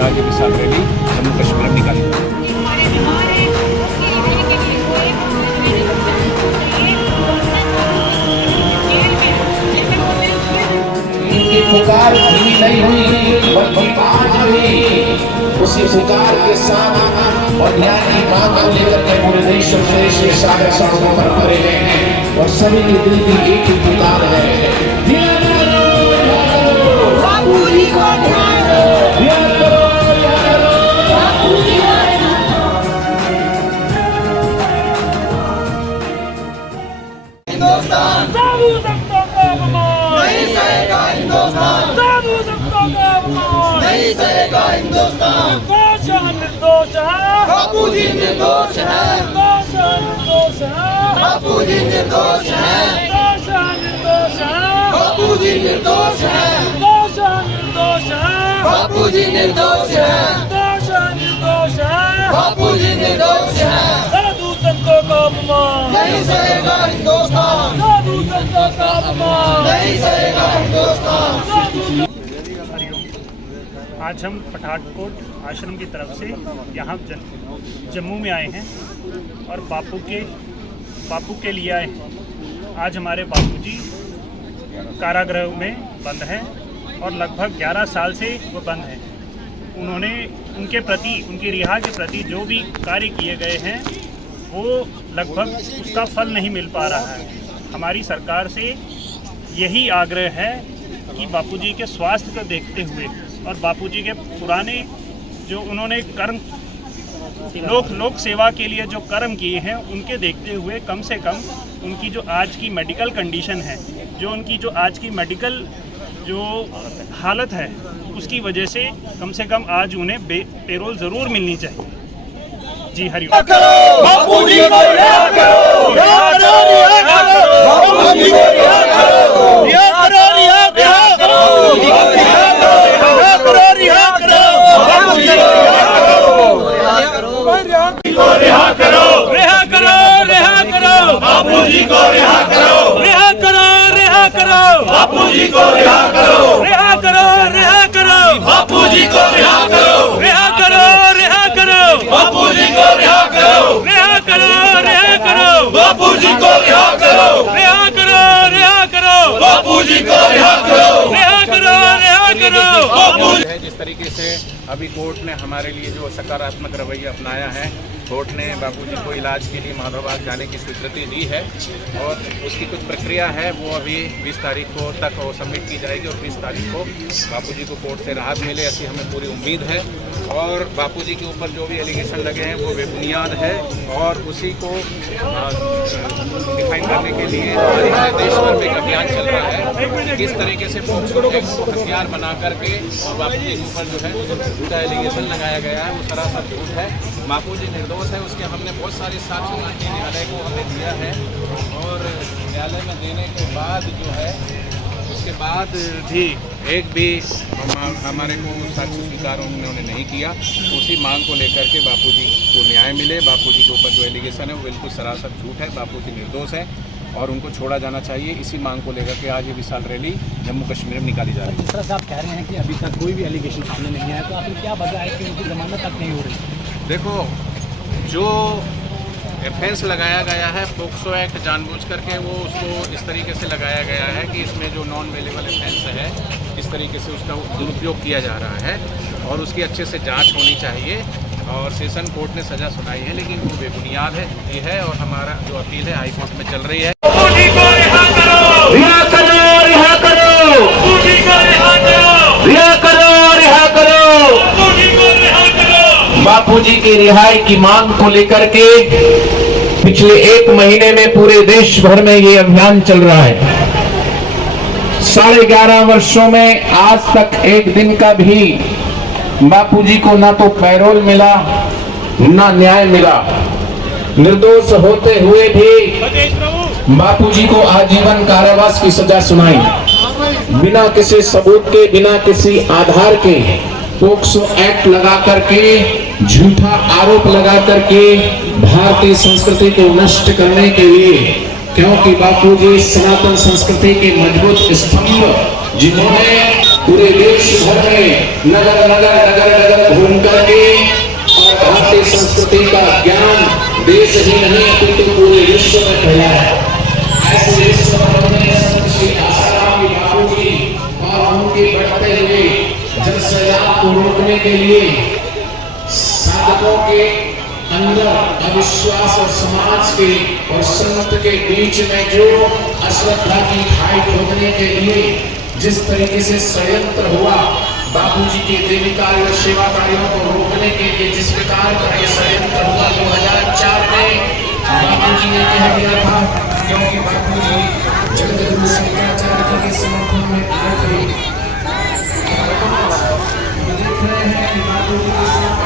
कि आज ये विशाल रैली जम्मू कश्मीर में निकाली जाए। पुकार भी नहीं हुई बल्कि आज भी उसी पुकार के साथ और न्याय की मांग को लेकर के पूरे देश और प्रदेश के सारे सड़कों पर भरे गए हैं और सभी के दिल की एक ही पुकार है, बापूजी को ध्यान दो, याद करो, बापूजी को हिंदुस्तान साधु संतों का अपमान नहीं सहेगा हिंदुस्तान, साधु संतों का अपमान नहीं सहेगा हिंदुस्तान। निर्दोष है, निर्दोष है, बापूजी निर्दोष है, निर्दोष है, निर्दोष है, बापूजी निर्दोष है, निर्दोष है, निर्दोष है, बापूजी निर्दोष है, निर्दोष है, निर्दोष है, बापूजी निर्दोष है, निर्दोष है, निर्दोष है, बापूजी निर्दोष है। साधु संतों का अपमान नहीं सहेगा हिंदुस्तान, साधु संतों का अपमान नहीं सहेगा हिंदुस्तान। साधु आज हम पठानकोट आश्रम की तरफ से यहाँ जम्मू में आए हैं और बापू के लिए आए हैं। आज हमारे बापूजी कारागृह में बंद हैं और लगभग 11 साल से वो बंद हैं। उन्होंने उनकी रिहा के प्रति जो भी कार्य किए गए हैं वो लगभग उसका फल नहीं मिल पा रहा है। हमारी सरकार से यही आग्रह है कि बापूजी के स्वास्थ्य को देखते हुए और बापूजी के पुराने जो उन्होंने कर्म लोक सेवा के लिए जो कर्म किए हैं उनके देखते हुए कम से कम उनकी जो आज की मेडिकल कंडीशन है, जो उनकी जो आज की मेडिकल जो हालत है उसकी वजह से कम आज उन्हें पेरोल ज़रूर मिलनी चाहिए। जी हरिओम। बापूजी को रिहा करो, रिहा करो, रिहा करो, बापूजी को रिहा करो, रिहा करो, रिहा करो, बापूजी को रिहा करो, रिहा करो, बापूजी को रिहा करो, रिहा करो, रिहा करो, बापूजी को रिहा करो, रिहा करो, रिहा करो, बापूजी को रिहा करो, रिहा करो, रिहा करो, बापूजी को रिहा करो, रिहा करो, रिहा करो, बापूजी को रिहा करो, रिहा करो, रिहा करो, बापूजी को रिहा करो, रिहा करो, रिहा करो, बापूजी को रिहा करो, रिहा करो, रिहा करो, बापूजी। जिस तरीके से अभी कोर्ट ने हमारे लिए जो सकारात्मक रवैया अपनाया है, कोर्ट ने बापूजी को इलाज के लिए माधवबाग जाने की स्वीकृति दी है और उसकी कुछ प्रक्रिया है वो अभी 20 तारीख को तक वो सबमिट की जाएगी और 20 तारीख को बापूजी को कोर्ट से राहत मिले, ऐसी हमें पूरी उम्मीद है। और बापूजी के ऊपर जो भी एलिगेशन लगे हैं वो बेबुनियाद है और उसी को डिफाइन करने के लिए हमारे देश भर में एक अभियान चल रहा है कि किस तरीके से पोक्सो एक्ट को हथियार बना करके और बापूजी के ऊपर जो है झूठा एलिगेशन लगाया गया है वो सरासर झूठ है। बापूजी निर्दोष है, उसके हमने बहुत सारे साक्ष्य न्यायालय को हमने दिया है और न्यायालय में देने के बाद जो है उसके बाद भी एक भी हमारे को साक्ष्य स्वीकार उन्होंने नहीं किया। उसी मांग को लेकर के बापूजी को न्याय मिले। बापूजी के ऊपर जो एलिगेशन है वो बिल्कुल सरासर झूठ है, बापूजी निर्दोष है और उनको छोड़ा जाना चाहिए। इसी मांग को लेकर के आज ये विशाल रैली जम्मू कश्मीर में निकाली जा रही है। जिस तरह से आप कह रहे हैं कि अभी तक कोई भी एलिगेशन सामने नहीं आया, तो आखिर क्या वजह है कि उनकी जमानत तक नहीं हो रही? देखो, जो ऑफेंस लगाया गया है पोक्सो एक्ट जानबूझ करके वो उसको इस तरीके से लगाया गया है कि इसमें जो नॉन वेलेबल ऑफेंस है इस तरीके से उसका दुरुपयोग किया जा रहा है और उसकी अच्छे से जांच होनी चाहिए और सेशन कोर्ट ने सज़ा सुनाई है, लेकिन वो बेबुनियाद है ये है और हमारा जो अपील है हाई कोर्ट में चल रही है। बापूजी को रिहा करो, रिहा करो, रिहा करो, बापूजी को रिहा करो, रिहा करो, रिहा करो। बापूजी को रिहा करो। बापूजी की रिहाई की मांग को लेकर के पिछले 1 महीने में पूरे देश भर में ये अभियान चल रहा है। 11.5 वर्षों में आज तक एक दिन का भी बापूजी को ना तो पैरोल मिला ना न्याय मिला। निर्दोष होते हुए भी बापूजी को आजीवन कारावास की सजा सुनाई, बिना किसी सबूत के, बिना किसी आधार के पोक्सो एक्ट लगा करके, झूठा आरोप लगा करके भारतीय संस्कृति को नष्ट करने के लिए, क्योंकि बापूजी सनातन संस्कृति के मजबूत स्तंभ जिन्होंने पूरे देश भर में नगर नगर घूम करके और भारतीय संस्कृति का ज्ञान देश ही नहीं अपितु पूरे विश्व में फैलाया। ऐसे विश्व श्री आसाराम बापू जी और उनके बढ़ते हुए जनसैलाब को रोकने के लिए साधकों के अंदर अविश्वास और समाज के और संत के बीच में जो अश्रद्धा की खाई खोदने के लिए जिस तरीके से षड्यंत्र हुआ, बापूजी के देवी कार्य और सेवा कार्यों को रोकने के लिए जिस प्रकार का ये षड्यंत्र हुआ 2004 में बापूजी ने कह दिया था, क्योंकि बापूजी जगतगुरु शंकराचार्य जी के समर्थन में आए थे। देख रहे हैं कि बापूजी के साथ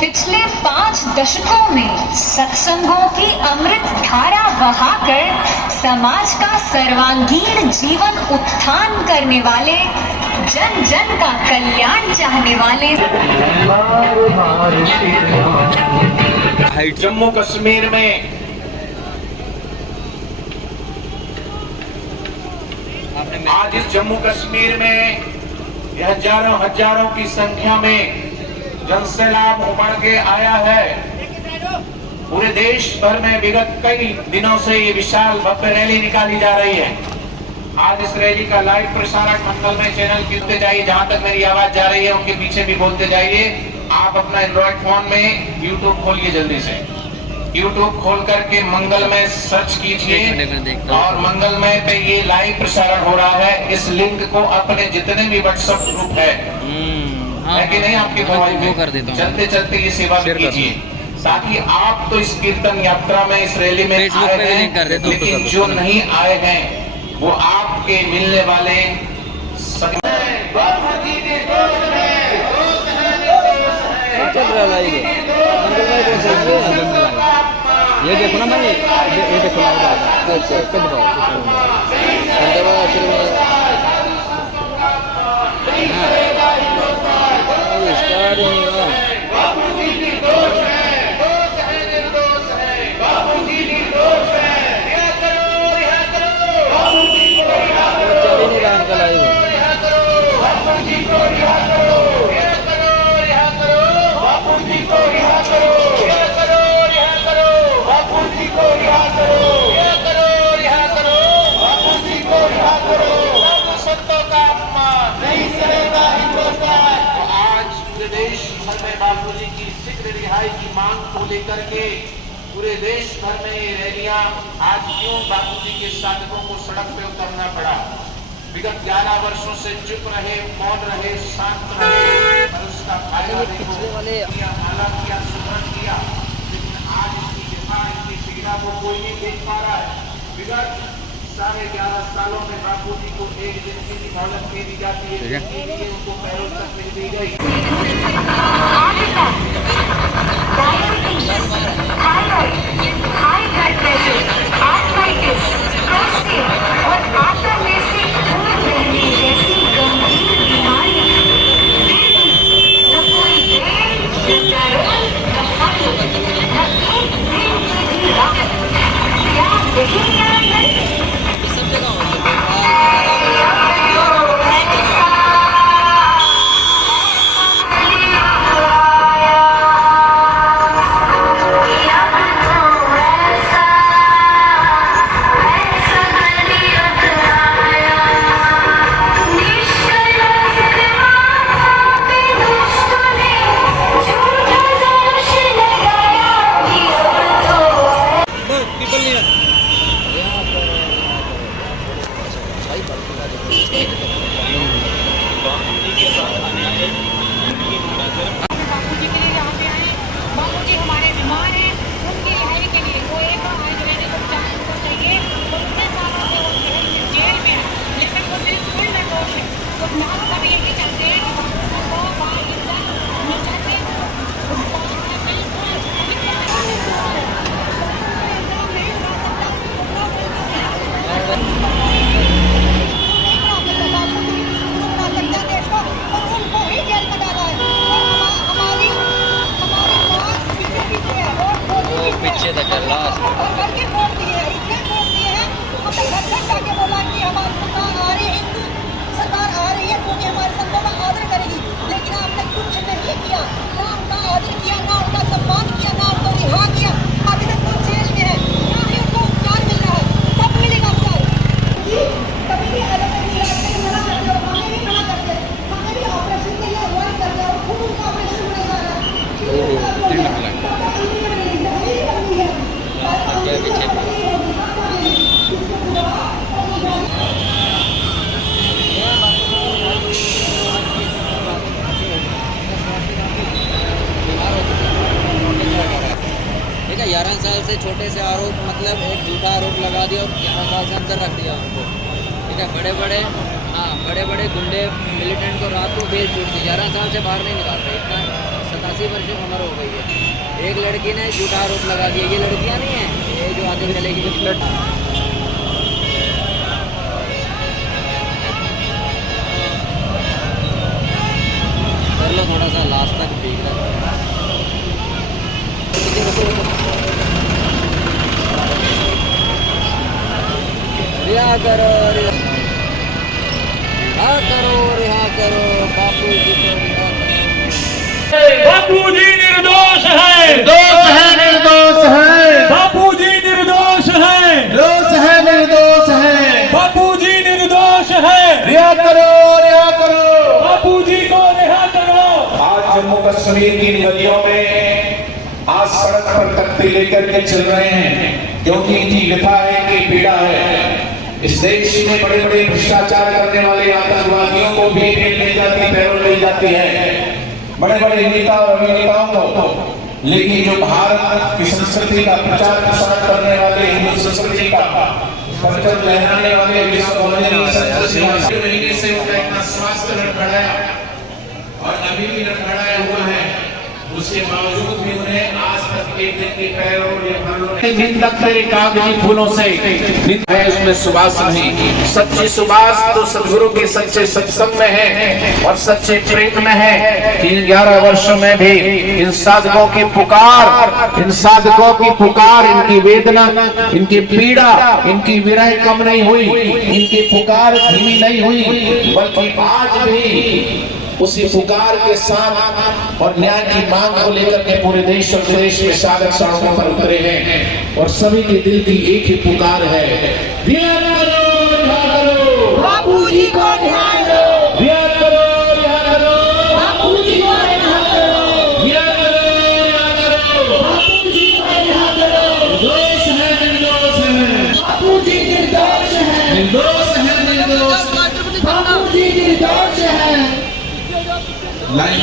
पिछले 5 दशकों में सत्संगों की अमृत धारा बहाकर समाज का सर्वांगीण जीवन उत्थान करने वाले, जन जन का कल्याण चाहने वाले। जम्मू कश्मीर में आज इस जम्मू कश्मीर में हजारों की संख्या में जनसैलाब उमड़ के आया है। पूरे देश भर में विगत कई दिनों से ये विशाल भव्य रैली निकाली जा रही है। आज इस रैली का लाइव प्रसारण मंगलमय चैनल पे जाइए, जहां तक मेरी आवाज जा रही है उनके पीछे भी बोलते जाइए। आप अपना एंड्रॉइड फोन में यूट्यूब खोलिए, जल्दी से यूट्यूब खोल करके मंगलमय सर्च कीजिए और मंगलमय पे ये लाइव प्रसारण हो रहा है। इस लिंक को अपने जितने भी व्हाट्सएप ग्रुप है कि नहीं आपके मोबाइल में चलते चलते ये सेवा कीजिए, ताकि आप तो इस कीर्तन यात्रा में इस रैली में आए हैं, लेकिन जो नहीं आए हैं वो आपके मिलने वाले ये देखो ना मैं ये देखो बापूजी की शीघ्र रिहाई की मांग को लेकर के पूरे देश भर में ये रैलियां। आज क्यों बापूजी के साधकों को सड़क पे उतरना पड़ा? विगत 11 वर्षों से चुप रहे, मौन रहे, शांत रहे, और उसका फायदा देखो, हालात किया, सुधार किया, लेकिन आज इसकी व्यथा, इसकी पीड़ा को कोई नहीं देख पा रहा है। विगत 11.5 सालों में बापूजी को एक दिन की मोहलत दे दी जाती है, उनको पैरोल तक मिल दी गई। High blood pressure, arthritis, prostate से छोटे से आरोप मतलब एक झूठा आरोप लगा दिया और 11 साल से अंदर रख दिया उनको। ठीक है, बड़े बड़े गुंडे मिलिटेंट को रात को बेच छूट दी, 11 साल से बाहर नहीं निकालते। इतना 87 वर्ष की उम्र हो गई है। एक लड़की ने झूठा आरोप लगा दिया, ये लड़कियाँ नहीं हैं ये जो आगे चलेगी कुछ कर लो थोड़ा सा लास्ट तक भीग रहा रिहा करो रिहा करो बापू जी को रिहा करो। बापू जी निर्दोष है, निर्दोष है, बापू जी निर्दोष है, निर्दोष है। बापू जी निर्दोष है, रिहा करो, रिहा करो। बापू जी को रिहा करो। आज जम्मू कश्मीर की नदियों में आज सड़क पर तख्ती लेकर के चल रहे हैं, क्योंकि इनकी व्यथा है, इनकी पीड़ा है। इस देश में बड़े बड़े भ्रष्टाचार करने वाले आतंकवादियों को भी जेल ले जाती, पैरोल ले जाती है, बड़े बड़े नेता और अभिनेताओं को। लेकिन जो भारत की संस्कृति का प्रचार प्रसार करने वाले, हिंदू संस्कृति का परचम लहराने वाले, विश्व महीने से उनका इतना स्वास्थ्य लड़खड़ाया और अभी भी लड़खड़ाया हुआ है, उसके बावजूद भी उन्हें आज तक एक दिन के पैरों या फलों कागजी फूलों से है, उसमें सुबास नहीं। सच्ची सुबास तो सदगुरु के सच्चे सत्संग में है और सच्चे प्रेम में है। इन 11 वर्षों में भी इन साधकों की पुकार, इनकी वेदना, इनकी पीड़ा, इनकी विरह कम नहीं हुई, इनकी पुकार धीमी नहीं हुई, बल्कि आज भी उसी पुकार के साथ और न्याय की मांग को लेकर के पूरे देश और विदेश में साधक सड़कों पर उतरे हैं और सभी के दिल की एक ही पुकार है, रिहा करो, बापू जी को रिहा करो, रिहा करो, बापू जी को रिहा करो, रिहा करो, बापू जी को रिहा करो। निर्दोष है, बापू जी निर्दोष है, निर्दोष है, बापू जी निर्दोष है। लाइन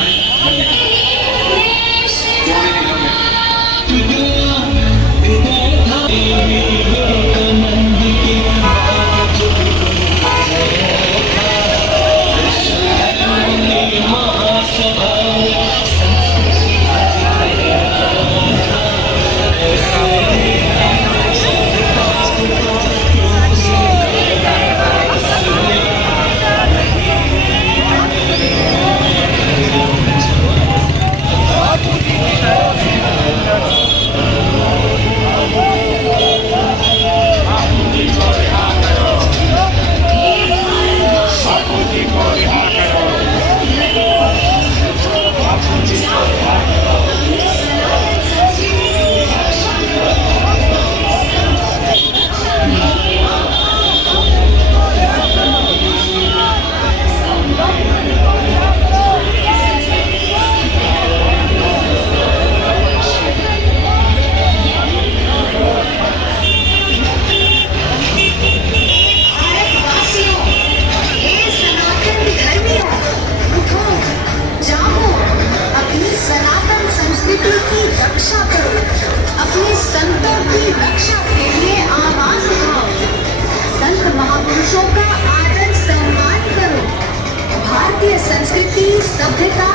संस्कृति, सभ्यता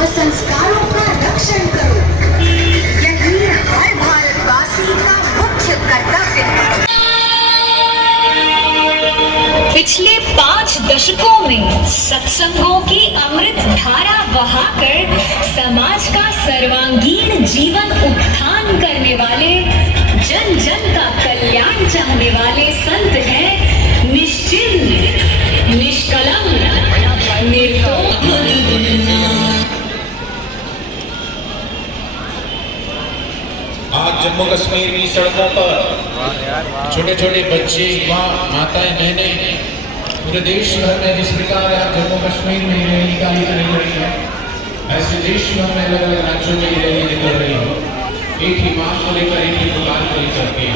और संस्कारों का रक्षण करो। यही हर भारतवासी का मुख्य कर्तव्य है। पिछले 5 दशकों में सत्संगों की अमृत धारा बहाकर समाज का सर्वांगीण जीवन उत्थान करने वाले, जन जन का कल्याण चाहने वाले संत हैं निश्चिंत, निष्कलंक, निर्दोष। आज जम्मू कश्मीर की सड़कों पर छोटे छोटे बच्चे, युवा, माताएं, बहनें पूरे देश भर में जिस प्रकार आज जम्मू कश्मीर में रैली निकाली जा रही है, ऐसे देश भर में अलग अलग राज्यों में रैली निकल रही है, एक ही मांग को लेकर, एक ही पुकार को लेकर के।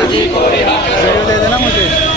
बापू जी को रिहा करो। दे देना मुझे।